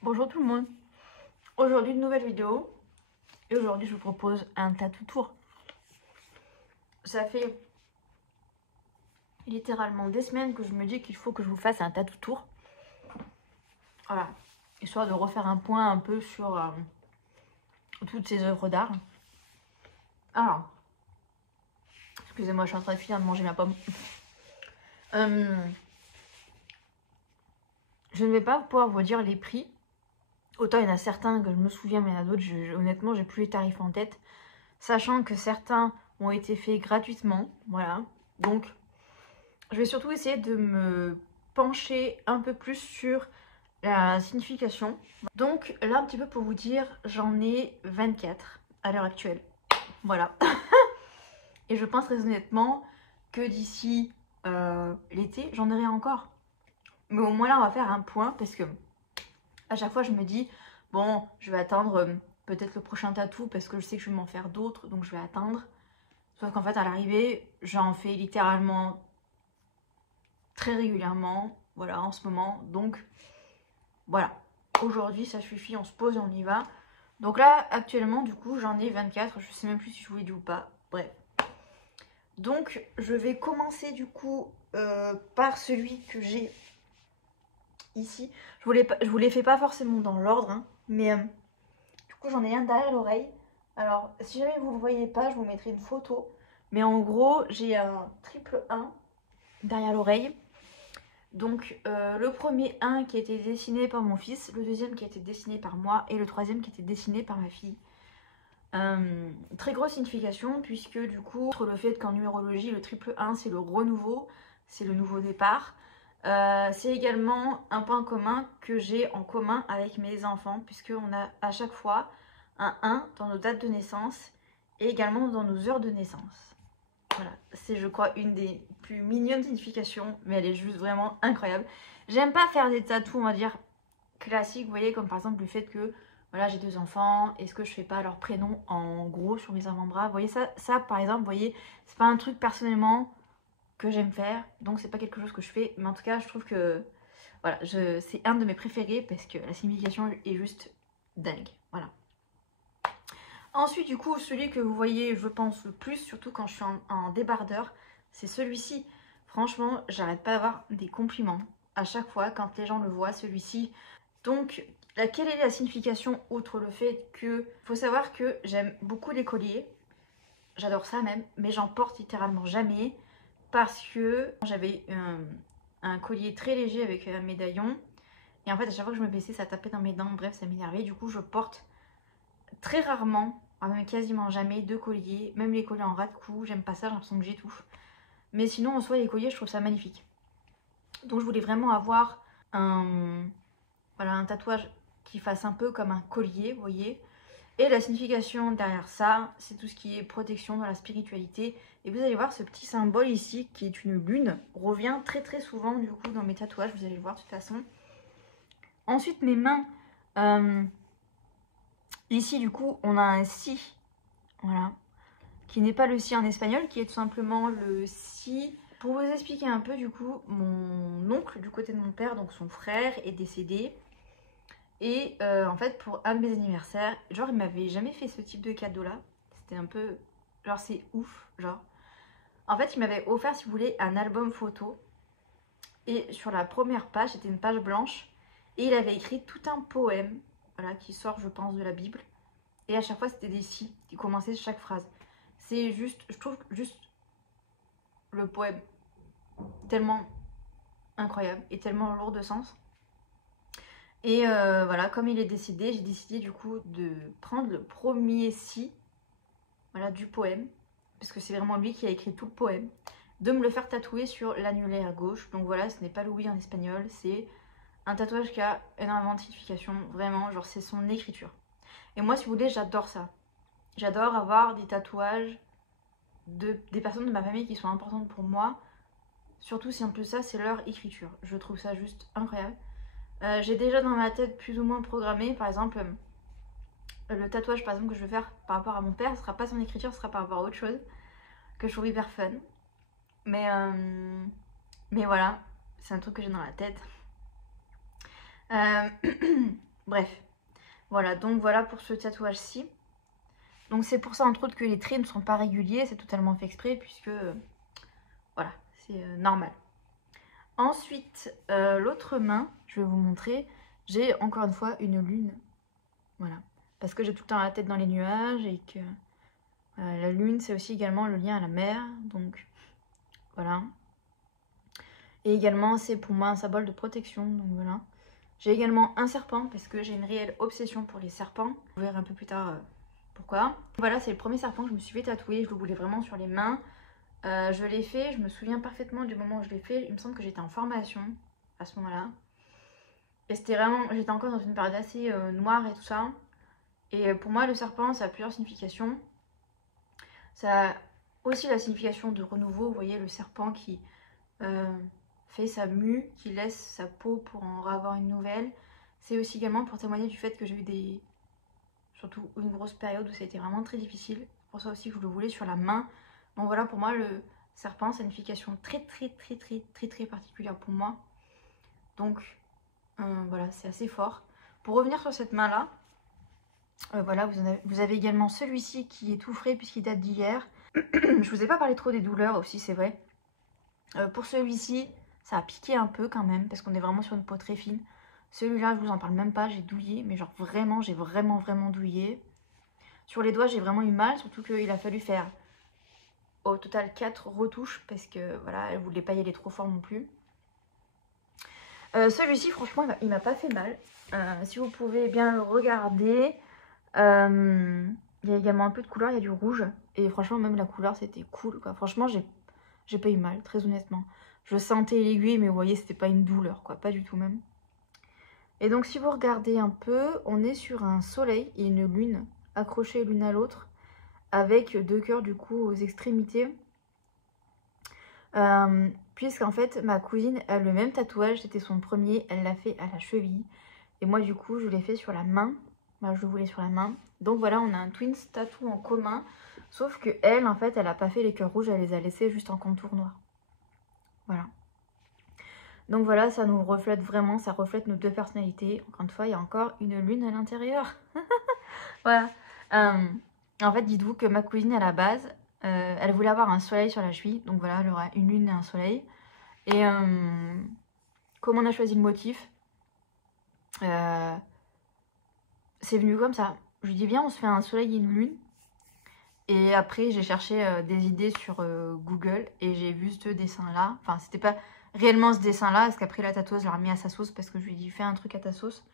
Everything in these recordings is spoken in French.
Bonjour tout le monde. Aujourd'hui une nouvelle vidéo. Et aujourd'hui je vous propose un tattoo tour. Ça fait littéralement des semaines que je me dis qu'il faut que je vous fasse un tattoo tour. Voilà. Histoire de refaire un point un peu sur toutes ces œuvres d'art. Alors. Excusez-moi, je suis en train de finir de manger ma pomme. Je ne vais pas pouvoir vous dire les prix. Autant il y en a certains que je me souviens, mais il y en a d'autres, honnêtement, j'ai plus les tarifs en tête. Sachant que certains ont été faits gratuitement. Voilà. Donc, je vais surtout essayer de me pencher un peu plus sur la signification. Donc, là, un petit peu pour vous dire, j'en ai 24 à l'heure actuelle. Voilà. Et je pense très honnêtement que d'ici l'été, j'en aurai encore. Mais au moins là, on va faire un point parce que à chaque fois, je me dis, bon, je vais attendre peut-être le prochain tatou parce que je sais que je vais m'en faire d'autres, donc je vais attendre. Sauf qu'en fait, à l'arrivée, j'en fais littéralement très régulièrement, voilà, en ce moment. Donc, voilà. Aujourd'hui, ça suffit, on se pose et on y va. Donc là, actuellement, du coup, j'en ai 24. Je sais même plus si je vous l'ai dit ou pas. Bref. Donc, je vais commencer, du coup, par celui que j'ai ici. Je vous les fais pas forcément dans l'ordre, hein, mais du coup, j'en ai un derrière l'oreille. Alors, si jamais vous ne le voyez pas, je vous mettrai une photo. Mais en gros, j'ai un triple 1 derrière l'oreille. Donc, le premier 1 qui a été dessiné par mon fils, le deuxième qui a été dessiné par moi et le troisième qui a été dessiné par ma fille. Très grosse signification puisque du coup, outre le fait qu'en numérologie, le triple 1 c'est le renouveau, c'est le nouveau départ. C'est également un point commun que j'ai en commun avec mes enfants puisqu'on a à chaque fois un 1 dans nos dates de naissance et également dans nos heures de naissance. Voilà, c'est je crois une des plus mignonnes significations, mais elle est juste vraiment incroyable. J'aime pas faire des tatous, on va dire, classiques, vous voyez, comme par exemple le fait que, voilà, j'ai 2 enfants, est-ce que je fais pas leur prénom en gros sur mes avant-bras. Vous voyez, ça par exemple, vous voyez, c'est pas un truc personnellement que j'aime faire, donc c'est pas quelque chose que je fais, mais en tout cas, je trouve que, voilà, c'est un de mes préférés parce que la signification est juste dingue, voilà. Ensuite, du coup, celui que vous voyez, je pense, le plus, surtout quand je suis en débardeur, c'est celui-ci. Franchement, j'arrête pas d'avoir des compliments à chaque fois quand les gens le voient, celui-ci. Donc, quelle est la signification, outre le fait que... faut savoir que j'aime beaucoup les colliers. J'adore ça même, mais j'en porte littéralement jamais. Parce que j'avais un collier très léger avec un médaillon. Et en fait, à chaque fois que je me baissais, ça tapait dans mes dents. Bref, ça m'énervait. Du coup, je porte très rarement, même quasiment jamais, de colliers. Même les colliers en ras de cou, j'aime pas ça, j'ai l'impression que j'étouffe. Mais sinon, en soi, les colliers, je trouve ça magnifique. Donc je voulais vraiment avoir voilà, un tatouage qui fasse un peu comme un collier, vous voyez. Et la signification derrière ça, c'est tout ce qui est protection dans la spiritualité. Et vous allez voir, ce petit symbole ici, qui est une lune, revient très très souvent du coup dans mes tatouages, vous allez le voir de toute façon. Ensuite, mes mains... ici, du coup, on a un si, voilà, qui n'est pas le si en espagnol, qui est tout simplement le si. Pour vous expliquer un peu, du coup, mon oncle, du côté de mon père, donc son frère, est décédé. Et en fait, pour un de mes anniversaires, genre, il m'avait jamais fait ce type de cadeau-là. C'était un peu... genre, c'est ouf, genre. En fait, il m'avait offert, si vous voulez, un album photo. Et sur la première page, c'était une page blanche. Et il avait écrit tout un poème, voilà, qui sort, je pense, de la Bible. Et à chaque fois, c'était des si qui commençaient chaque phrase. C'est juste, je trouve juste le poème tellement incroyable et tellement lourd de sens. Et voilà, comme il est décédé, j'ai décidé du coup de prendre le premier si, voilà, du poème, parce que c'est vraiment lui qui a écrit tout le poème, de me le faire tatouer sur l'annulaire gauche. Donc voilà, ce n'est pas le oui en espagnol, c'est un tatouage qui a énormément de signification, vraiment, genre c'est son écriture. Et moi, si vous voulez, j'adore ça. J'adore avoir des tatouages des personnes de ma famille qui sont importantes pour moi. Surtout si en plus ça, c'est leur écriture. Je trouve ça juste incroyable. J'ai déjà dans ma tête plus ou moins programmé, par exemple, le tatouage par exemple que je vais faire par rapport à mon père, ce sera pas son écriture, ce sera par rapport à autre chose, que je trouve hyper fun. Mais voilà, c'est un truc que j'ai dans la tête. Bref, voilà, donc voilà pour ce tatouage-ci. Donc c'est pour ça entre autres que les traits ne sont pas réguliers, c'est totalement fait exprès puisque voilà, c'est normal. Ensuite, l'autre main, je vais vous montrer, j'ai encore une fois une lune. Voilà, parce que j'ai tout le temps la tête dans les nuages et que la lune c'est aussi également le lien à la mer, donc voilà. Et également c'est pour moi un symbole de protection, donc voilà. J'ai également un serpent parce que j'ai une réelle obsession pour les serpents. Vous verrez un peu plus tard pourquoi. Voilà, c'est le premier serpent que je me suis fait tatouer. Je le voulais vraiment sur les mains. Je l'ai fait, je me souviens parfaitement du moment où je l'ai fait. Il me semble que j'étais en formation à ce moment-là. Et c'était vraiment, j'étais encore dans une période assez noire et tout ça. Et pour moi, le serpent, ça a plusieurs significations. Ça a aussi la signification de renouveau. Vous voyez, le serpent qui fait sa mue, qui laisse sa peau pour en avoir une nouvelle. C'est aussi également pour témoigner du fait que j'ai eu surtout une grosse période où ça a été vraiment très difficile. C'est pour ça aussi que je le voulais sur la main. Donc voilà, pour moi, le serpent, c'est une signification très particulière pour moi. Donc voilà, c'est assez fort. Pour revenir sur cette main-là, voilà, vous avez également celui-ci qui est tout frais puisqu'il date d'hier. Je vous ai pas parlé trop des douleurs aussi, c'est vrai. Pour celui-ci, ça a piqué un peu quand même parce qu'on est vraiment sur une peau très fine. Celui-là, je vous en parle même pas, j'ai douillé, mais genre vraiment, j'ai vraiment douillé. Sur les doigts, j'ai vraiment eu mal, surtout qu'il a fallu faire au total 4 retouches parce que voilà, elle voulait pas y aller trop fort non plus. Celui-ci, franchement, il m'a pas fait mal. Si vous pouvez bien le regarder, il y a également un peu de couleur, il y a du rouge. Et franchement, même la couleur, c'était cool, quoi. Franchement, j'ai pas eu mal, très honnêtement. Je sentais l'aiguille, mais vous voyez, c'était pas une douleur, quoi. Pas du tout même. Et donc, si vous regardez un peu, on est sur un soleil et une lune accrochées l'une à l'autre, avec 2 cœurs, du coup, aux extrémités. Puisqu'en fait, ma cousine a le même tatouage, c'était son premier, elle l'a fait à la cheville. Et moi, du coup, je l'ai fait sur la main. Bah, je le voulais sur la main. Donc voilà, on a un twins tattoo en commun. Sauf que elle, en fait, elle a pas fait les cœurs rouges, elle les a laissés juste en contour noir. Voilà. Donc voilà, ça nous reflète vraiment, ça reflète nos deux personnalités. Encore une fois, il y a encore une lune à l'intérieur. Voilà. En fait, dites-vous que ma cousine, à la base, elle voulait avoir un soleil sur la cheville. Donc voilà, elle aura une lune et un soleil. Et comme on a choisi le motif, c'est venu comme ça. Je lui dis, viens, on se fait un soleil et une lune. Et après, j'ai cherché des idées sur Google et j'ai vu ce dessin-là. Enfin, c'était pas réellement ce dessin-là, parce qu'après, la tatoueuse l'a remis à sa sauce, parce que je lui ai dit, fais un truc à ta sauce.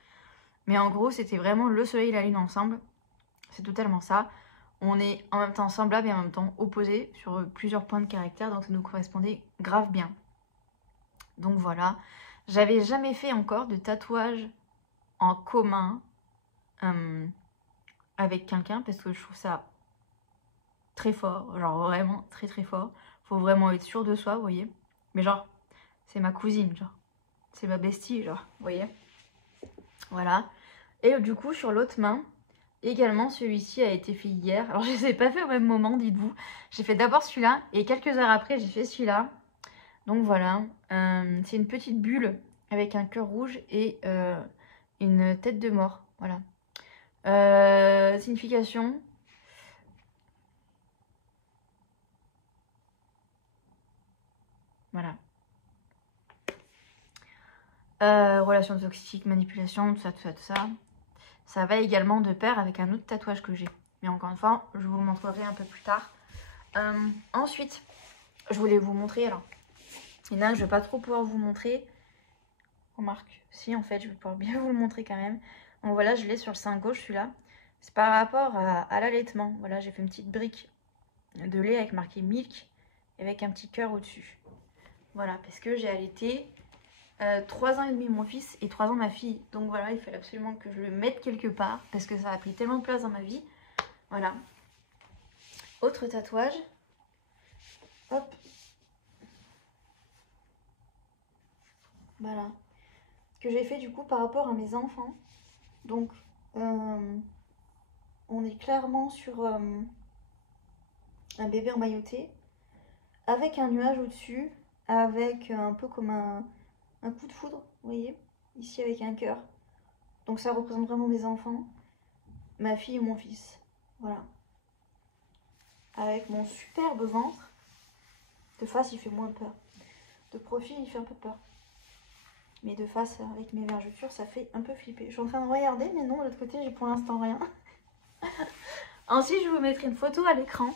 Mais en gros, c'était vraiment le soleil et la lune ensemble. C'est totalement ça. On est en même temps semblables et en même temps opposés sur plusieurs points de caractère, donc ça nous correspondait grave bien. Donc voilà. J'avais jamais fait encore de tatouage en commun avec quelqu'un, parce que je trouve ça très fort, genre vraiment très fort. Faut vraiment être sûr de soi, vous voyez. Mais genre, c'est ma cousine, genre. C'est ma bestie, genre, vous voyez. Voilà. Et du coup, sur l'autre main, également, celui-ci a été fait hier. Alors, je ne les ai pas fait au même moment, dites-vous. J'ai fait d'abord celui-là, et quelques heures après, j'ai fait celui-là. Donc voilà, c'est une petite bulle avec un cœur rouge et une tête de mort. Voilà. Signification. Voilà. Relation toxique, manipulation, tout ça. Ça va également de pair avec un autre tatouage que j'ai. Mais encore une fois, je vous le montrerai un peu plus tard. Ensuite, je voulais vous montrer, alors, il y en a, je ne vais pas trop pouvoir vous montrer. Remarque, si en fait, je vais pouvoir bien vous le montrer quand même. Donc voilà, je l'ai sur le sein gauche, celui-là. C'est par rapport à l'allaitement. Voilà, j'ai fait une petite brique de lait avec marqué milk, avec un petit cœur au-dessus. Voilà, parce que j'ai allaité 3 ans et demi mon fils et 3 ans ma fille. Donc voilà, il fallait absolument que je le mette quelque part, parce que ça a pris tellement de place dans ma vie. Voilà. Autre tatouage. Hop. Voilà. Que j'ai fait du coup par rapport à mes enfants. Donc, on est clairement sur un bébé emmailloté, avec un nuage au-dessus, avec un peu comme un coup de foudre, vous voyez, ici avec un cœur. Donc ça représente vraiment mes enfants, ma fille et mon fils. Voilà. Avec mon superbe ventre. De face, il fait moins peur. De profil, il fait un peu peur. Mais de face, avec mes vergetures, ça fait un peu flipper. Je suis en train de regarder, mais non, de l'autre côté, j'ai pour l'instant rien. Ensuite, je vais vous mettre une photo à l'écran.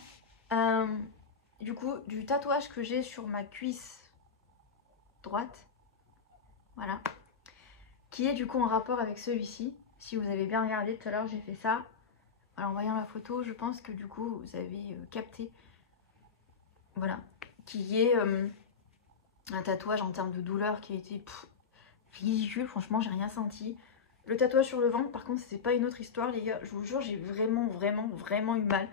Du coup, du tatouage que j'ai sur ma cuisse droite. Voilà. Qui est du coup en rapport avec celui-ci. Si vous avez bien regardé tout à l'heure, j'ai fait ça. Alors, en voyant la photo, je pense que du coup, vous avez capté. Voilà. Qui est un tatouage en termes de douleur qui a été ridicule. Franchement, j'ai rien senti. Le tatouage sur le ventre, par contre, c'était pas une autre histoire, les gars. Je vous jure, j'ai vraiment eu mal.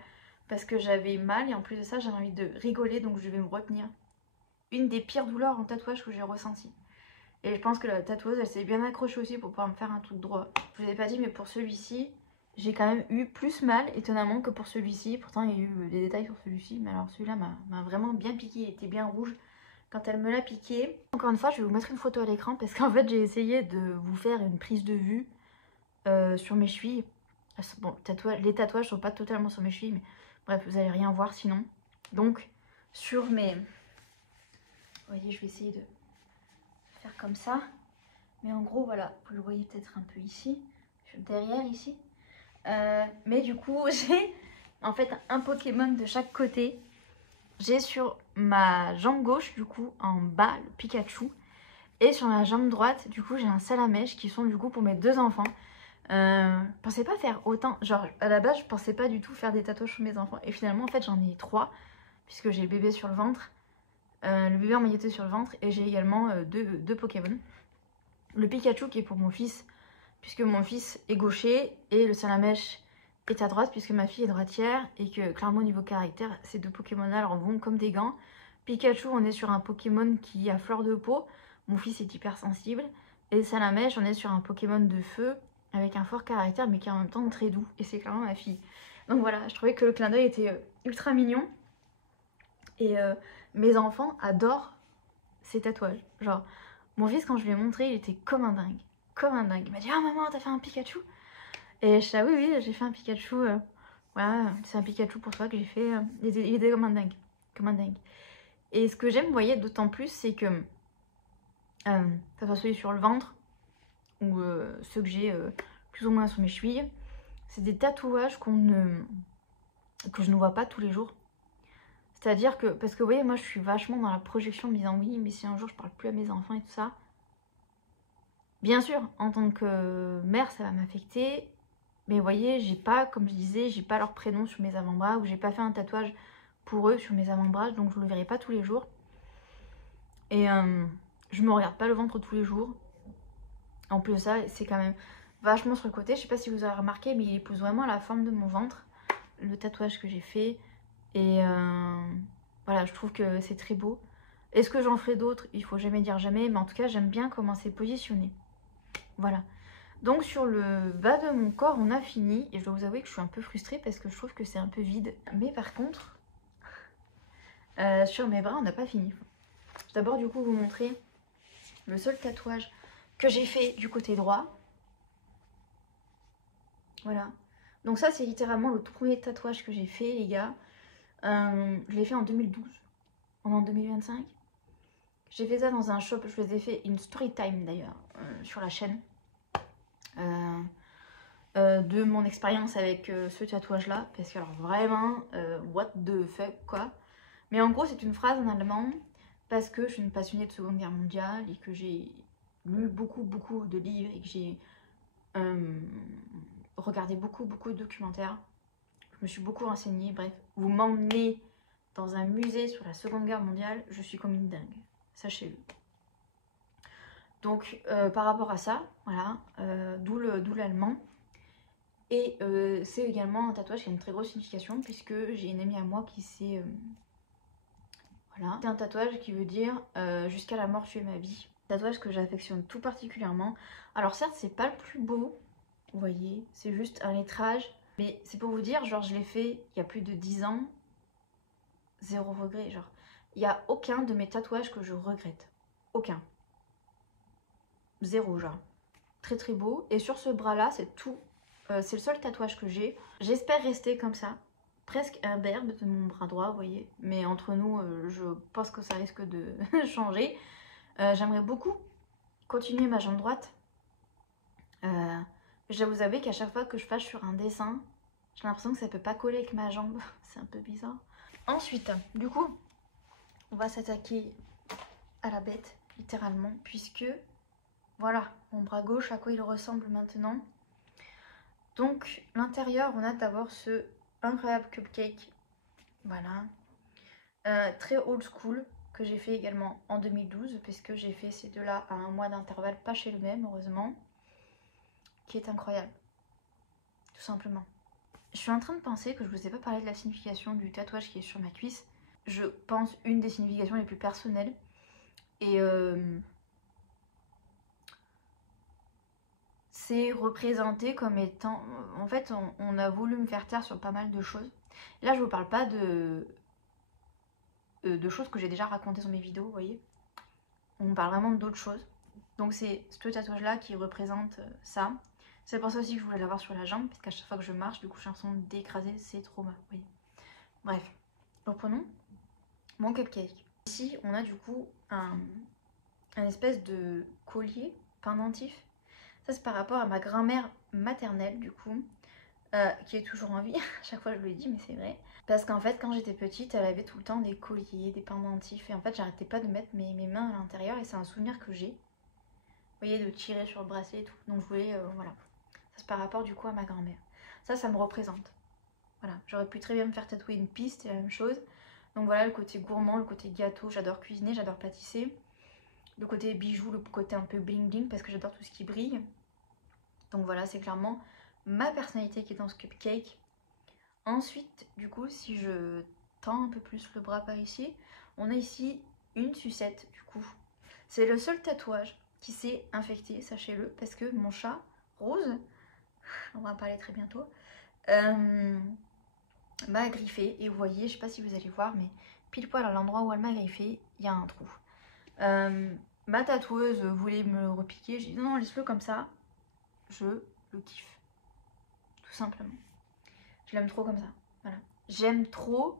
Parce que j'avais mal et en plus de ça, j'avais envie de rigoler, donc je vais me retenir. Une des pires douleurs en tatouage que j'ai ressenti. Et je pense que la tatoueuse, elle s'est bien accrochée aussi pour pouvoir me faire un truc droit. Je vous ai pas dit, mais pour celui-ci, j'ai quand même eu plus mal, étonnamment, que pour celui-ci. Pourtant, il y a eu des détails sur celui-ci, mais alors celui-là m'a vraiment bien piqué, il était bien rouge quand elle me l'a piqué. Encore une fois, je vais vous mettre une photo à l'écran parce qu'en fait, j'ai essayé de vous faire une prise de vue sur mes chevilles. Bon, les tatouages sont pas totalement sur mes chevilles, mais bref, vous allez rien voir sinon. Donc, sur mes... Vous voyez, je vais essayer de faire comme ça. Mais en gros, voilà, vous le voyez peut-être un peu ici, derrière ici. Mais du coup, j'ai en fait un Pokémon de chaque côté. J'ai sur ma jambe gauche, du coup, en bas, le Pikachu. Et sur la jambe droite, du coup, j'ai un Salamèche qui sont du coup pour mes deux enfants. Je pensais pas faire autant, genre à la base je pensais pas du tout faire des tatouages sur mes enfants et finalement en fait j'en ai 3 puisque j'ai le bébé sur le ventre, le bébé emmailloté sur le ventre et j'ai également deux Pokémon. Le Pikachu qui est pour mon fils puisque mon fils est gaucher et le Salamèche est à droite puisque ma fille est droitière et que clairement au niveau caractère ces deux Pokémon là leur vont comme des gants. Pikachu on est sur un Pokémon qui a fleur de peau, mon fils est hypersensible et Salamèche on est sur un Pokémon de feu avec un fort caractère mais qui est en même temps très doux et c'est clairement ma fille. Donc voilà, je trouvais que le clin d'œil était ultra mignon et mes enfants adorent ces tatouages. Genre mon fils quand je lui ai montré il était comme un dingue, il m'a dit ah maman t'as fait un Pikachu et je dis ah oui oui j'ai fait un Pikachu, voilà c'est un Pikachu pour toi que j'ai fait, il était comme un dingue, et ce que j'aime vous voyez d'autant plus c'est que ça soit celui sur le ventre ou ceux que j'ai plus ou moins sur mes chevilles, c'est des tatouages que je ne vois pas tous les jours. C'est-à-dire que, parce que vous voyez, moi je suis vachement dans la projection, me disant oui, mais si un jour je parle plus à mes enfants et tout ça, bien sûr, en tant que mère, ça va m'affecter. Mais vous voyez, j'ai pas, comme je disais, j'ai pas leur prénom sur mes avant-bras, ou j'ai pas fait un tatouage pour eux sur mes avant-bras, donc je le verrai pas tous les jours. Et je me regarde pas le ventre tous les jours. En plus de ça, c'est quand même vachement sur le côté. Je sais pas si vous avez remarqué, mais il épouse vraiment la forme de mon ventre, le tatouage que j'ai fait. Et voilà, je trouve que c'est très beau. Est-ce que j'en ferai d'autres? Il faut jamais dire jamais, mais en tout cas, j'aime bien comment c'est positionné. Voilà. Donc sur le bas de mon corps, on a fini. Et je dois vous avouer que je suis un peu frustrée parce que je trouve que c'est un peu vide. Mais par contre, sur mes bras, on n'a pas fini. D'abord, du coup, vous montrer le seul tatouage que j'ai fait du côté droit. Voilà. Donc ça, c'est littéralement le tout premier tatouage que j'ai fait, les gars. Je l'ai fait en 2012. On est en 2025. J'ai fait ça dans un shop. Je vous ai fait une story time d'ailleurs sur la chaîne. De mon expérience avec ce tatouage-là. Parce que alors vraiment, what the fuck quoi. Mais en gros, c'est une phrase en allemand. Parce que je suis une passionnée de Seconde Guerre mondiale. Et que j'ai lu beaucoup de livres. Et que j'ai regardé beaucoup de documentaires. Je me suis beaucoup renseignée. Bref, vous m'emmenez dans un musée sur la Seconde Guerre mondiale, je suis comme une dingue. Sachez-le. Donc, par rapport à ça, voilà, d'où l'allemand. Et c'est également un tatouage qui a une très grosse signification, puisque j'ai une amie à moi qui s'est... voilà. C'est un tatouage qui veut dire jusqu'à la mort tu es ma vie. Tatouage que j'affectionne tout particulièrement. Alors certes, c'est pas le plus beau, vous voyez, c'est juste un lettrage. Mais c'est pour vous dire, genre je l'ai fait il y a plus de 10 ans. Zéro regret, genre. Il n'y a aucun de mes tatouages que je regrette. Aucun. Zéro, genre. très très beau. Et sur ce bras là c'est tout, c'est le seul tatouage que j'ai. J'espère rester comme ça, presque imberbe de mon bras droit, vous voyez. Mais entre nous, je pense que ça risque de changer. J'aimerais beaucoup continuer ma jambe droite. Je dois vous avouer qu'à chaque fois que je passe sur un dessin, j'ai l'impression que ça peut pas coller avec ma jambe. C'est un peu bizarre. Ensuite, du coup, on va s'attaquer à la bête, littéralement, puisque voilà, mon bras gauche, à quoi il ressemble maintenant. Donc, l'intérieur, on a d'abord ce incroyable cupcake. Voilà. Très old school, que j'ai fait également en 2012, puisque j'ai fait ces deux-là à un mois d'intervalle, pas chez le même, heureusement. Qui est incroyable. Tout simplement. Je suis en train de penser que je vous ai pas parlé de la signification du tatouage qui est sur ma cuisse. Je pense une des significations les plus personnelles. Et c'est représenté comme étant... En fait, on a voulu me faire taire sur pas mal de choses. Là, je vous parle pas de choses que j'ai déjà racontées sur mes vidéos, vous voyez. On parle vraiment d'autres choses. Donc c'est ce tatouage-là qui représente ça. C'est pour ça aussi que je voulais l'avoir sur la jambe, parce qu'à chaque fois que je marche, du coup, j'ai l'impression d'écraser ces traumas. Oui. Bref, reprenons mon cupcake. Ici, on a du coup un espèce de collier pendentif. Ça, c'est par rapport à ma grand-mère maternelle, du coup, qui est toujours en vie. À chaque fois, je le dis, mais c'est vrai. Parce qu'en fait, quand j'étais petite, elle avait tout le temps des colliers, des pendentifs. Et en fait, j'arrêtais pas de mettre mes mains à l'intérieur. Et c'est un souvenir que j'ai. Vous voyez, de tirer sur le bracelet et tout. Donc, je voulais, voilà. Ça, c'est par rapport, du coup, à ma grand-mère. Ça me représente. Voilà. J'aurais pu très bien me faire tatouer une piste, c'est la même chose. Donc, voilà, le côté gourmand, le côté gâteau. J'adore cuisiner, j'adore pâtisser. Le côté bijoux, le côté un peu bling bling, parce que j'adore tout ce qui brille. Donc, voilà, c'est clairement ma personnalité qui est dans ce cupcake. Ensuite, du coup, si je tends un peu plus le bras par ici, on a ici une sucette, du coup. C'est le seul tatouage qui s'est infecté, sachez-le, parce que mon chat, Rose, on va en parler très bientôt, m'a griffé. Et vous voyez, je sais pas si vous allez voir, mais pile poil à l'endroit où elle m'a griffé, il y a un trou. Ma tatoueuse voulait me le repiquer, j'ai dit non, laisse-le comme ça, je le kiffe. Tout simplement. Je l'aime trop comme ça. Voilà. J'aime trop.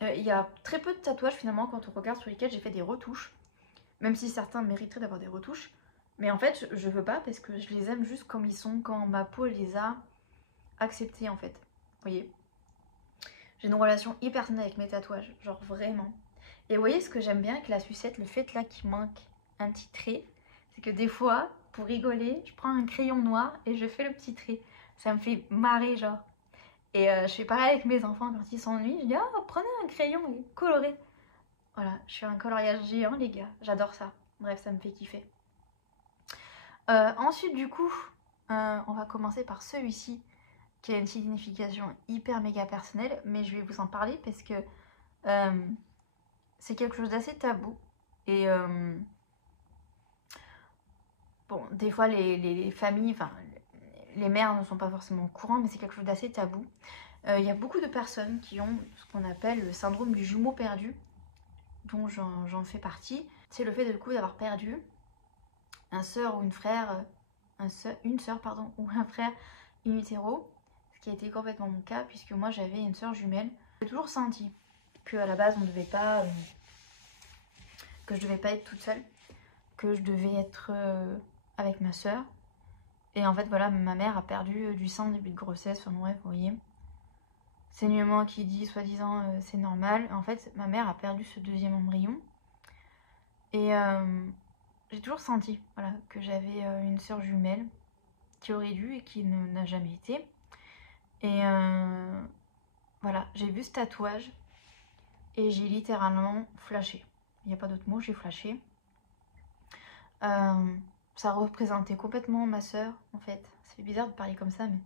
Il y a très peu de tatouages finalement quand on regarde sur lesquels j'ai fait des retouches. Même si certains mériteraient d'avoir des retouches. Mais en fait, je veux pas parce que je les aime juste comme ils sont, quand ma peau les a acceptés en fait. Vous voyez. J'ai une relation hyper saine avec mes tatouages. Genre vraiment. Et vous voyez ce que j'aime bien avec la sucette, le fait là qu'il manque un petit trait. C'est que des fois, pour rigoler, je prends un crayon noir et je fais le petit trait. Ça me fait marrer genre. Et je fais pareil avec mes enfants quand ils s'ennuient. Je dis ah, prenez un crayon et colorez. Voilà, je suis un coloriage géant les gars. J'adore ça. Bref, ça me fait kiffer. Ensuite du coup, on va commencer par celui-ci qui a une signification hyper méga personnelle. Mais je vais vous en parler parce que c'est quelque chose d'assez tabou. Et bon, des fois les familles, enfin les mères ne sont pas forcément au courant, mais c'est quelque chose d'assez tabou. Il y a beaucoup de personnes qui ont ce qu'on appelle le syndrome du jumeau perdu, dont j'en fais partie. C'est le fait du coup d'avoir perdu un sœur ou une frère, une sœur pardon, ou un frère in utero, ce qui a été complètement mon cas puisque moi j'avais une sœur jumelle. J'ai toujours senti qu'à la base on devait pas, que je devais pas être toute seule, que je devais être avec ma sœur. Et en fait voilà, ma mère a perdu du sang au début de grossesse, enfin bref, vous voyez. Saignement qui dit soi-disant c'est normal. En fait, ma mère a perdu ce deuxième embryon. Et j'ai toujours senti voilà, que j'avais une sœur jumelle qui aurait dû et qui n'a jamais été. Et voilà, j'ai vu ce tatouage et j'ai littéralement flashé. Il n'y a pas d'autre mot, j'ai flashé. Ça représentait complètement ma sœur en fait. C'est bizarre de parler comme ça, mais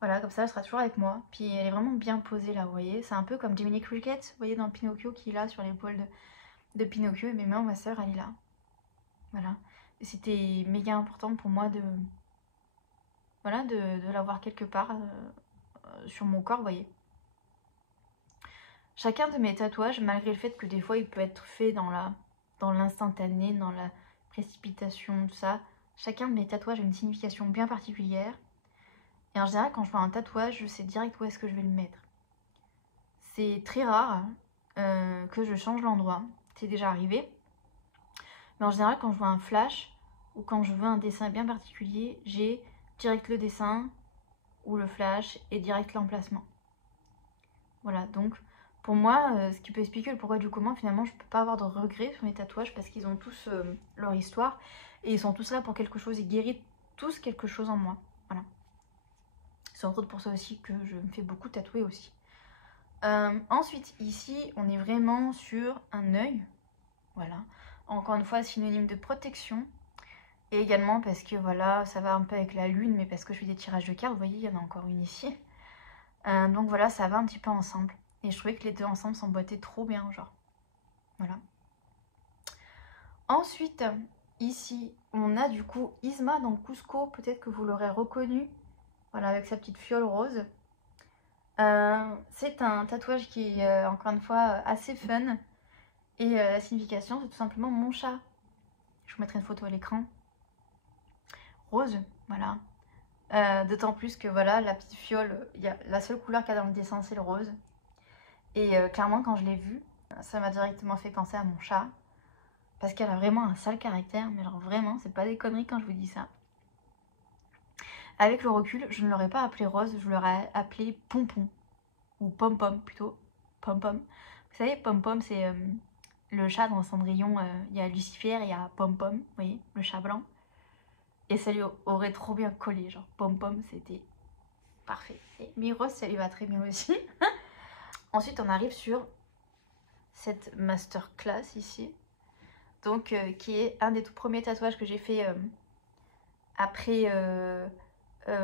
voilà, comme ça elle sera toujours avec moi. Puis elle est vraiment bien posée là, vous voyez. C'est un peu comme Jiminy Cricket, vous voyez, dans Pinocchio, qui est là sur l'épaule de Pinocchio. Et mes mains, ma sœur, elle est là. Voilà. Et c'était méga important pour moi de, voilà, de l'avoir quelque part sur mon corps, vous voyez. Chacun de mes tatouages, malgré le fait que des fois il peut être fait dans l'instantané, dans la précipitation, tout ça, chacun de mes tatouages a une signification bien particulière. Et en général, quand je vois un tatouage, je sais direct où est-ce que je vais le mettre. C'est très rare que je change l'endroit. C'est déjà arrivé. Mais en général, quand je vois un flash ou quand je veux un dessin bien particulier, j'ai direct le dessin ou le flash et direct l'emplacement. Voilà, donc pour moi, ce qui peut expliquer le pourquoi du comment, finalement, je ne peux pas avoir de regrets sur mes tatouages parce qu'ils ont tous leur histoire et ils sont tous là pour quelque chose. Ils guérissent tous quelque chose en moi. Voilà. C'est entre autres pour ça aussi que je me fais beaucoup tatouer aussi. Ensuite, ici, on est vraiment sur un œil. Voilà. Encore une fois, synonyme de protection. Et également parce que voilà, ça va un peu avec la lune, mais parce que je fais des tirages de cartes. Vous voyez, il y en a encore une ici. Donc voilà, ça va un petit peu ensemble. Et je trouvais que les deux ensemble s'emboîtaient trop bien, genre. Voilà. Ensuite, ici, on a du coup Isma dans Cusco. Peut-être que vous l'aurez reconnu. Voilà, avec sa petite fiole rose. C'est un tatouage qui est, encore une fois, assez fun. Et la signification, c'est tout simplement mon chat. Je vous mettrai une photo à l'écran. Rose, voilà. D'autant plus que voilà, la petite fiole, la seule couleur qu'il y a dans le dessin, c'est le rose. Et clairement, quand je l'ai vue, ça m'a directement fait penser à mon chat. Parce qu'elle a vraiment un sale caractère, mais genre vraiment, c'est pas des conneries quand je vous dis ça. Avec le recul, je ne l'aurais pas appelé Rose, je l'aurais appelé Pompon. Ou Pom-Pom plutôt. Pom-Pom. Vous savez, Pom-Pom, c'est le chat dans Cendrillon. Il y a Lucifer et il y a Pom-Pom, vous voyez, le chat blanc. Et ça lui aurait trop bien collé, genre Pom-Pom, c'était parfait. Mais Rose, ça lui va très bien aussi. Ensuite, on arrive sur cette masterclass ici. Donc, qui est un des tout premiers tatouages que j'ai fait après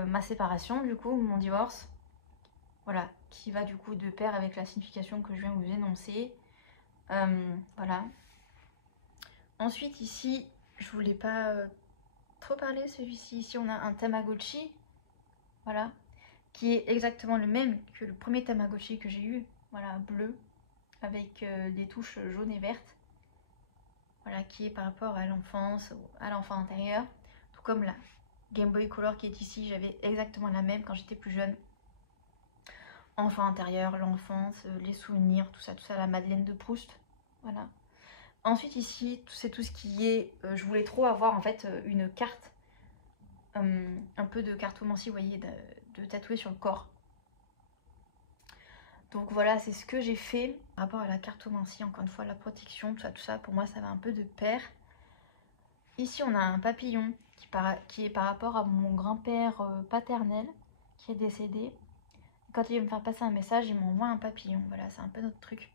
ma séparation, du coup, mon divorce. Voilà, qui va du coup de pair avec la signification que je viens de vous énoncer. Voilà. Ensuite, ici, je voulais pas trop parler, celui-ci. Ici, on a un Tamagotchi. Voilà. Qui est exactement le même que le premier Tamagotchi que j'ai eu. Voilà, bleu. Avec des touches jaunes et vertes. Voilà, qui est par rapport à l'enfance, à l'enfant intérieur. Tout comme la Game Boy Color qui est ici, j'avais exactement la même quand j'étais plus jeune. Enfant intérieur, l'enfance, les souvenirs, tout ça, la Madeleine de Proust. Voilà. Ensuite ici, c'est tout ce qui est... je voulais trop avoir en fait une carte, un peu de cartomancie, vous voyez, de tatouer sur le corps. Donc voilà, c'est ce que j'ai fait par rapport à la cartomancie, encore une fois, la protection, tout ça, pour moi ça va un peu de pair. Ici on a un papillon qui est par rapport à mon grand-père paternel qui est décédé. Quand il veut me faire passer un message, il m'envoie un papillon, voilà, c'est un peu notre truc.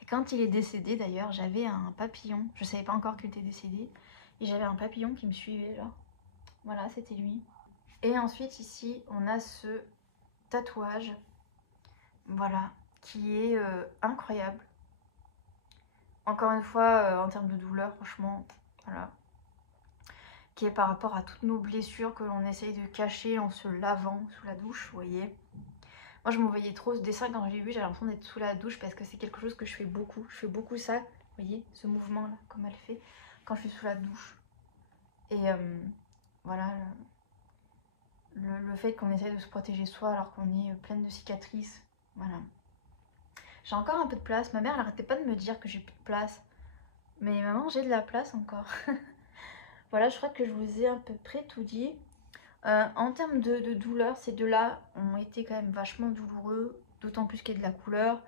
Et quand il est décédé d'ailleurs, j'avais un papillon, je savais pas encore qu'il était décédé, et j'avais un papillon qui me suivait, genre, voilà, c'était lui. Et ensuite ici, on a ce tatouage, voilà, qui est incroyable. Encore une fois, en termes de douleur, franchement, voilà. Qui est par rapport à toutes nos blessures que l'on essaye de cacher en se lavant sous la douche, vous voyez. Moi, je me voyais trop ce dessin quand je l'ai vu, j'avais l'impression d'être sous la douche parce que c'est quelque chose que je fais beaucoup. Je fais beaucoup ça, vous voyez, ce mouvement-là, comme elle fait, quand je suis sous la douche. Et voilà, le fait qu'on essaye de se protéger soi alors qu'on est pleine de cicatrices, voilà. J'ai encore un peu de place. Ma mère, elle arrêtait pas de me dire que j'ai plus de place. Mais maman, j'ai de la place encore. Voilà, je crois que je vous ai à peu près tout dit. En termes de douleur, ces deux-là ont été quand même vachement douloureux. D'autant plus qu'il y a de la couleur.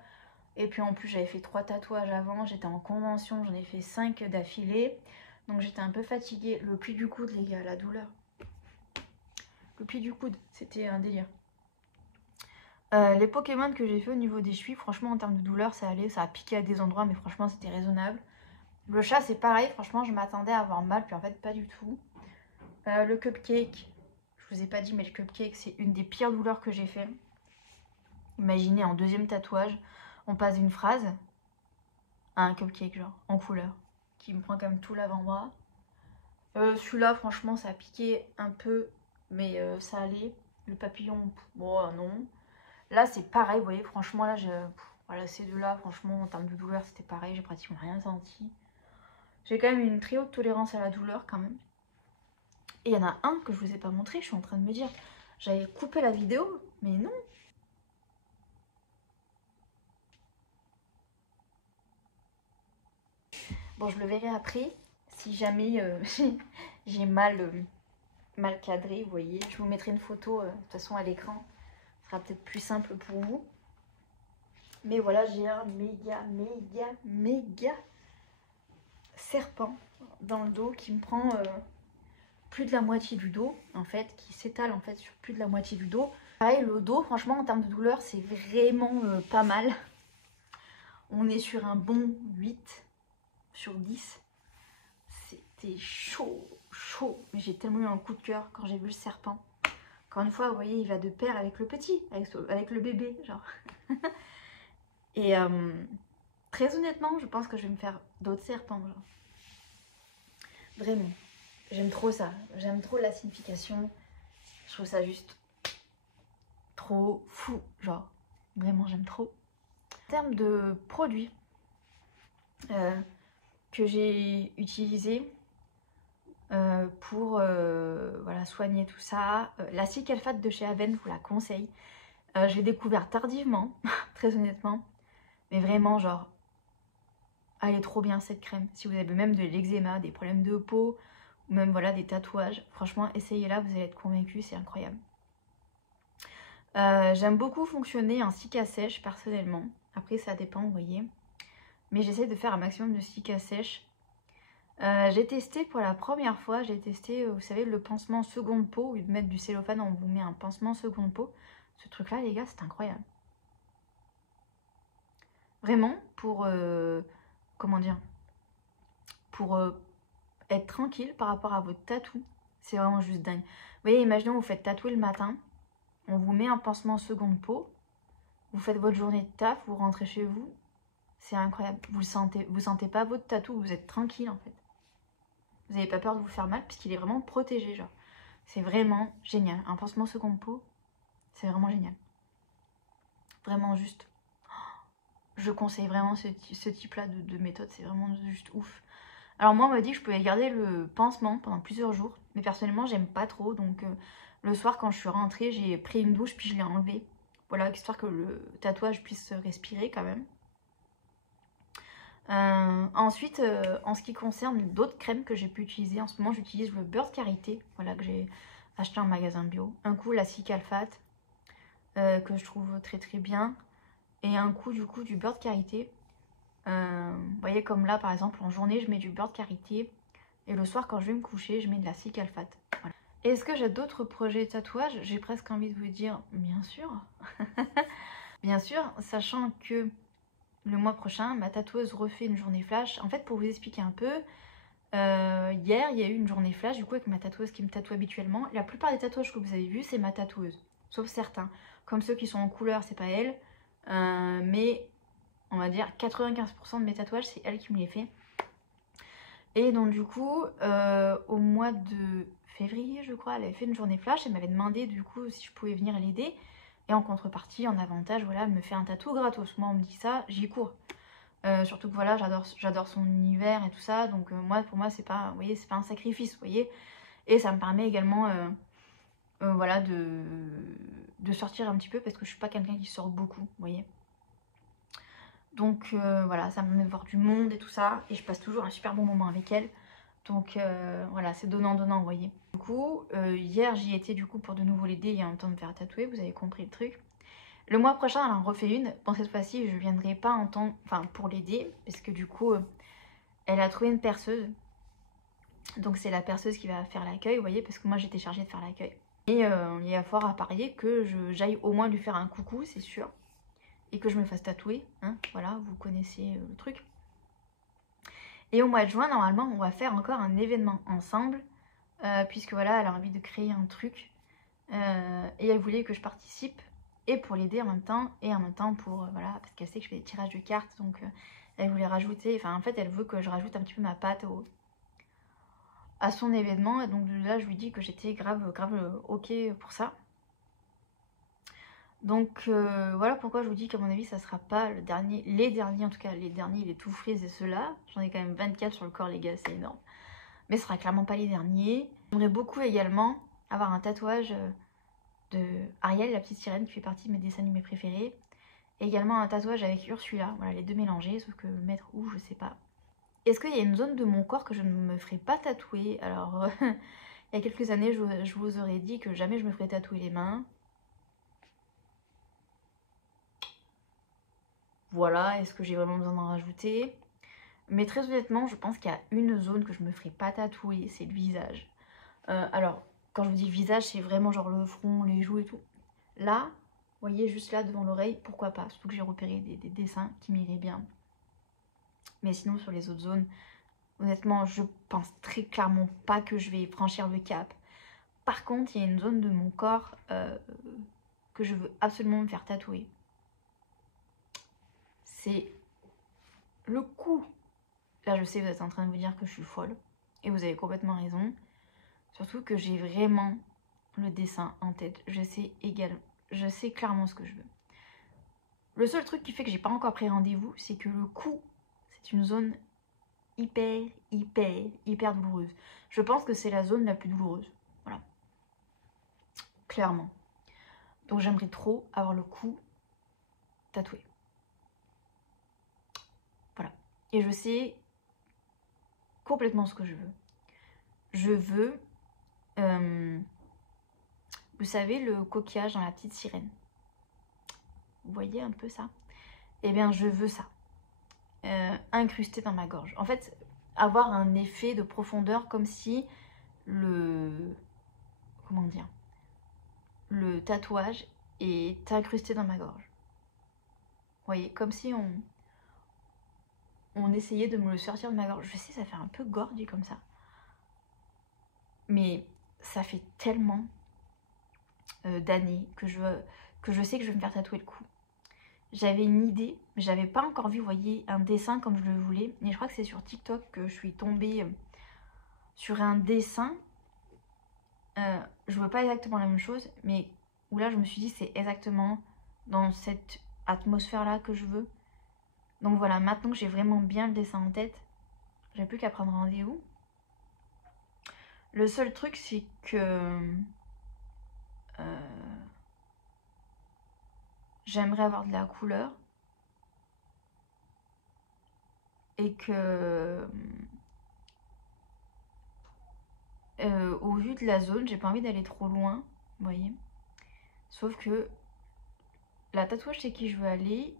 Et puis en plus, j'avais fait 3 tatouages avant. J'étais en convention, j'en ai fait 5 d'affilée. Donc j'étais un peu fatiguée. Le pli du coude, les gars, la douleur. Le pli du coude, c'était un délire. Les Pokémon que j'ai fait au niveau des chevilles, franchement en termes de douleur ça allait, ça a piqué à des endroits mais franchement c'était raisonnable. Le chat c'est pareil, franchement je m'attendais à avoir mal puis en fait pas du tout. Le cupcake, je vous ai pas dit mais le cupcake c'est une des pires douleurs que j'ai fait. Imaginez en deuxième tatouage, on passe d'une phrase à un cupcake genre en couleur qui me prend quand même tout l'avant-bras. Celui-là franchement ça a piqué un peu mais ça allait. Le papillon, bon non. Là, c'est pareil, vous voyez, franchement, là, voilà, ces deux-là, franchement, en termes de douleur, c'était pareil, j'ai pratiquement rien senti. J'ai quand même une très haute tolérance à la douleur, quand même. Et il y en a un que je vous ai pas montré, je suis en train de me dire, j'avais coupé la vidéo, mais non. Bon, je le verrai après, si jamais j'ai mal cadré, vous voyez. Je vous mettrai une photo, de toute façon, à l'écran. Ce sera peut-être plus simple pour vous. Mais voilà, j'ai un méga serpent dans le dos qui me prend plus de la moitié du dos, en fait, qui s'étale en fait sur plus de la moitié du dos. Pareil, le dos, franchement, en termes de douleur, c'est vraiment pas mal. On est sur un bon 8 sur 10. C'était chaud. Mais j'ai tellement eu un coup de cœur quand j'ai vu le serpent. Encore une fois, vous voyez, il va de pair avec le petit, avec le bébé, genre. Et très honnêtement, je pense que je vais me faire d'autres serpents, genre. Vraiment. J'aime trop ça. J'aime trop la signification. Je trouve ça juste trop fou, genre. Vraiment, j'aime trop. En termes de produits que j'ai utilisés pour voilà, soigner tout ça, la Cicaphate de chez Aven, je vous la conseille. Je l'ai découvert tardivement, très honnêtement. Mais vraiment, genre, elle est trop bien cette crème. Si vous avez même de l'eczéma, des problèmes de peau, ou même voilà, des tatouages, franchement, essayez-la, vous allez être convaincus, c'est incroyable. J'aime beaucoup fonctionner en cica sèche personnellement. Après, ça dépend, vous voyez. Mais j'essaie de faire un maximum de cica sèche. J'ai testé pour la première fois, j'ai testé, vous savez, le pansement seconde peau. Au lieu de mettre du cellophane, on vous met un pansement seconde peau. Ce truc-là, les gars, c'est incroyable. Vraiment, pour, comment dire, pour être tranquille par rapport à votre tatou, c'est vraiment juste dingue. Vous voyez, imaginons vous faites tatouer le matin, on vous met un pansement seconde peau, vous faites votre journée de taf, vous rentrez chez vous, c'est incroyable. Vous sentez pas votre tatou, vous êtes tranquille en fait. Vous n'avez pas peur de vous faire mal puisqu'il est vraiment protégé, genre. C'est vraiment génial. Un pansement seconde peau, c'est vraiment génial. Vraiment juste. Je conseille vraiment ce type-là de méthode, c'est vraiment juste ouf. Alors moi, on m'a dit que je pouvais garder le pansement pendant plusieurs jours. Mais personnellement, j'aime pas trop. Donc le soir, quand je suis rentrée, j'ai pris une douche puis je l'ai enlevé. Voilà, histoire que le tatouage puisse respirer quand même. Ensuite, en ce qui concerne d'autres crèmes que j'ai pu utiliser, en ce moment j'utilise le beurre de karité, voilà, que j'ai acheté en magasin bio. Un coup la Cicaphate, que je trouve très très bien. Et un coup du coup du beurre de karité. Vous voyez, comme là par exemple en journée je mets du beurre de karité. Et le soir quand je vais me coucher je mets de la Cicaphate. Voilà. Est-ce que j'ai d'autres projets de tatouage? J'ai presque envie de vous dire bien sûr. Bien sûr, sachant que le mois prochain, ma tatoueuse refait une journée flash. En fait, pour vous expliquer un peu, hier, il y a eu une journée flash, du coup, avec ma tatoueuse qui me tatoue habituellement. La plupart des tatouages que vous avez vus, c'est ma tatoueuse. Sauf certains. Comme ceux qui sont en couleur, c'est pas elle. Mais, on va dire, 95% de mes tatouages, c'est elle qui me les fait. Et donc, du coup, au mois de février, je crois, elle avait fait une journée flash. Elle m'avait demandé, du coup, si je pouvais venir l'aider. Et en contrepartie, en avantage, voilà, elle me fait un tatou gratos. Moi, on me dit ça, j'y cours. Surtout que voilà, j'adore son univers et tout ça. Donc moi, pour moi, c'est pas, vous voyez, c'est pas un sacrifice, vous voyez. Et ça me permet également, voilà, de sortir un petit peu parce que je suis pas quelqu'un qui sort beaucoup, vous voyez. Donc voilà, ça me permet de voir du monde et tout ça. Et je passe toujours un super bon moment avec elle. Donc voilà, c'est donnant-donnant, vous voyez. Du coup, hier, j'y étais du coup pour de nouveau l'aider et en même temps me faire tatouer, vous avez compris le truc. Le mois prochain, elle en refait une. Bon, cette fois-ci, je ne viendrai pas en temps, enfin, pour l'aider, parce que du coup, elle a trouvé une perceuse. Donc, c'est la perceuse qui va faire l'accueil, vous voyez, parce que moi, j'étais chargée de faire l'accueil. Et il y a fort à parier que j'aille au moins lui faire un coucou, c'est sûr. Et que je me fasse tatouer, hein, voilà, vous connaissez le truc. Et au mois de juin, normalement, on va faire encore un événement ensemble, puisque voilà, elle a envie de créer un truc. Et elle voulait que je participe. Et pour l'aider en même temps, et en même temps pour, voilà, parce qu'elle sait que je fais des tirages de cartes, donc elle voulait rajouter, enfin en fait elle veut que je rajoute un petit peu ma patte à son événement, et donc là je lui dis que j'étais grave ok pour ça. Donc voilà pourquoi je vous dis qu'à mon avis ça sera pas le dernier, les derniers en tout cas, les derniers, les tout frais et ceux-là, j'en ai quand même 24 sur le corps les gars, c'est énorme. Mais ce sera clairement pas les derniers, J'aimerais beaucoup également avoir un tatouage de Ariel, la petite sirène, qui fait partie de mes dessins animés préférés. Et également un tatouage avec Ursula, voilà, les deux mélangés, sauf que mettre où, je sais pas. Est-ce qu'il y a une zone de mon corps que je ne me ferai pas tatouer? Alors, il y a quelques années, je vous aurais dit que jamais je me ferais tatouer les mains. Voilà, est-ce que j'ai vraiment besoin d'en rajouter? Mais très honnêtement, je pense qu'il y a une zone que je me ferai pas tatouer, c'est le visage. Alors, quand je vous dis visage, c'est vraiment genre le front, les joues et tout. Là, vous voyez, juste là, devant l'oreille, pourquoi pas? Surtout que j'ai repéré des dessins qui m'iraient bien. Mais sinon, sur les autres zones, honnêtement, je pense très clairement pas que je vais franchir le cap. Par contre, il y a une zone de mon corps que je veux absolument me faire tatouer. C'est le cou. Là, je sais, vous êtes en train de vous dire que je suis folle. Et vous avez complètement raison. Surtout que j'ai vraiment le dessin en tête. Je sais clairement ce que je veux. Le seul truc qui fait que j'ai pas encore pris rendez-vous, c'est que le cou, c'est une zone hyper douloureuse. Je pense que c'est la zone la plus douloureuse. Voilà. Clairement. Donc j'aimerais trop avoir le cou tatoué. Voilà. Et je sais complètement ce que je veux. Je veux, vous savez, le coquillage dans la petite sirène. Vous voyez un peu ça? Eh bien, je veux ça. Incrusté dans ma gorge. En fait, avoir un effet de profondeur comme si comment dire, le tatouage est incrusté dans ma gorge. Vous voyez, comme si on essayait de me le sortir de ma gorge. Je sais, ça fait un peu gore dit comme ça. Mais ça fait tellement d'années que je sais que je vais me faire tatouer le cou. J'avais une idée, mais j'avais pas encore vu, vous voyez, un dessin comme je le voulais. Et je crois que c'est sur TikTok que je suis tombée sur un dessin. Je veux pas exactement la même chose, mais où là je me suis dit c'est exactement dans cette atmosphère-là que je veux. Donc voilà, maintenant que j'ai vraiment bien le dessin en tête, j'ai plus qu'à prendre rendez-vous. Le seul truc, c'est que j'aimerais avoir de la couleur et que au vu de la zone, j'ai pas envie d'aller trop loin, vous voyez. Sauf que la tatouage chez qui je veux aller,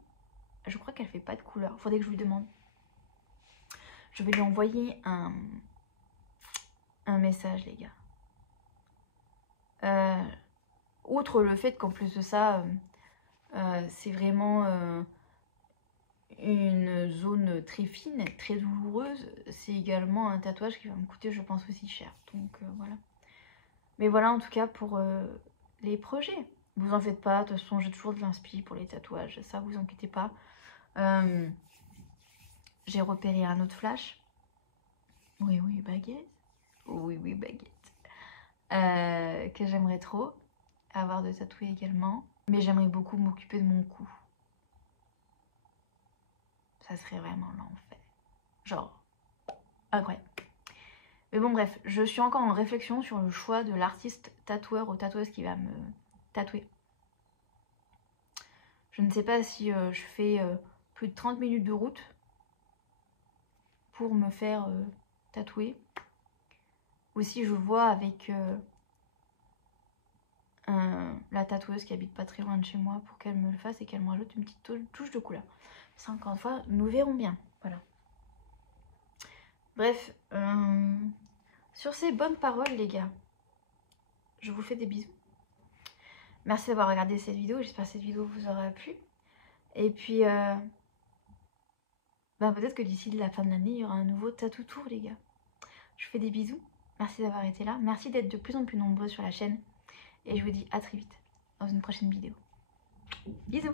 je crois qu'elle fait pas de couleur. Faudrait que je lui demande. Je vais lui envoyer un message, les gars. Outre le fait qu'en plus de ça, c'est vraiment une zone très fine, très douloureuse, c'est également un tatouage qui va me coûter, je pense, aussi cher. Donc voilà. Mais voilà, en tout cas, pour les projets. Vous en faites pas, de toute façon, j'ai toujours de l'inspi pour les tatouages, ça, vous inquiétez pas. J'ai repéré un autre flash. Oui, baguette. Oui, baguette. Que j'aimerais trop avoir de tatouer également. Mais j'aimerais beaucoup m'occuper de mon cou. Ça serait vraiment l'enfer. Genre, incroyable. Mais bon, bref, je suis encore en réflexion sur le choix de l'artiste tatoueur ou tatoueuse qui va me tatouer. Je ne sais pas si je fais plus de 30 minutes de route pour me faire tatouer. Ou si je vois avec la tatoueuse qui habite pas très loin de chez moi pour qu'elle me le fasse et qu'elle me rajoute une petite touche de couleur. Ça, encore une fois, nous verrons bien. Voilà. Bref, sur ces bonnes paroles, les gars, je vous fais des bisous. Merci d'avoir regardé cette vidéo. J'espère que cette vidéo vous aura plu. Et puis, peut-être que d'ici la fin de l'année, il y aura un nouveau tatou tour, les gars. Je vous fais des bisous. Merci d'avoir été là. Merci d'être de plus en plus nombreux sur la chaîne. Et je vous dis à très vite dans une prochaine vidéo. Bisous!